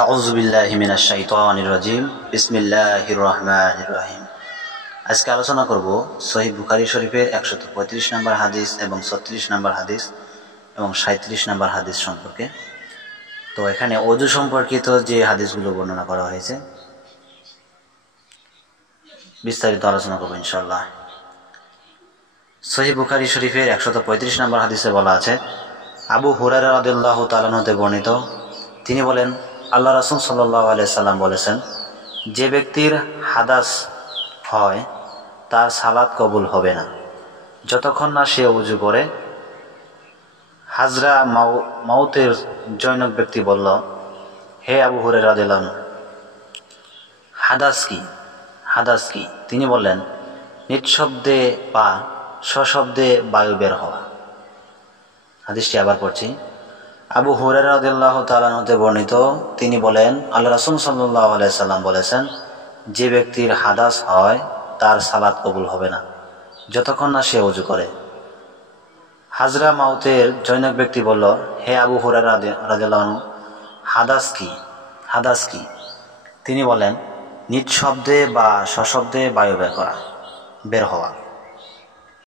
আউযু বিল্লাহি মিনাশ শাইতানির রাজিম। বিসমিল্লাহির রহমানির রহিম। আজকে আলোচনা করব সহিহ বুখারী শরীফের 135 নম্বর হাদিস এবং 36 নম্বর হাদিস এবং 37 নম্বর হাদিস সম্পর্কে। তো এখানে ওযু সম্পর্কিত যে হাদিসগুলো বর্ণনা করা হয়েছে বিস্তারিত আলোচনা করব ইনশাআল্লাহ। সহিহ বুখারী শরীফের 135 নম্বর হাদিসে বলা আছে, আবু হুরায়রা রাদিয়াল্লাহু তাআলা হতে বর্ণিত, তিনি বলেন, আল্লাহ রাসূল সাল্লাল্লাহু আলাইহি সাল্লাম বলেছেন, যে ব্যক্তির হাদাস হয় তার সালাত কবুল হবে না যতক্ষণ না সে ওযু করে। হাজরা মাউতের জনৈক ব্যক্তি বলল, হে আবু হুরায়রা রাদিয়াল্লাহু আনহু, হাদাস কি? তিনি বললেন, নিঃশব্দে বা সশব্দে বায়ু বের হওয়া। হাদিসটি আবার পড়ছি। আবু হুরায়রা রাদিয়াল্লাহু তাআলা হতে বর্ণিত, তিনি বলেন, আল্লাহ রাসূল সাল্লাল্লাহু আলাইহি সাল্লাম বলেছেন, যে ব্যক্তির হাদাস হয় তার সালাত কবুল হবে না যতক্ষণ না সে ওযু করে। হাজরা মাউতের জনৈক ব্যক্তি বলল, হে আবু হুরায়রা রাদিয়াল্লাহু আনহু, হাদাস কি? তিনি বলেন, নিঃশব্দে বা সশব্দে বায়ু বের হওয়া।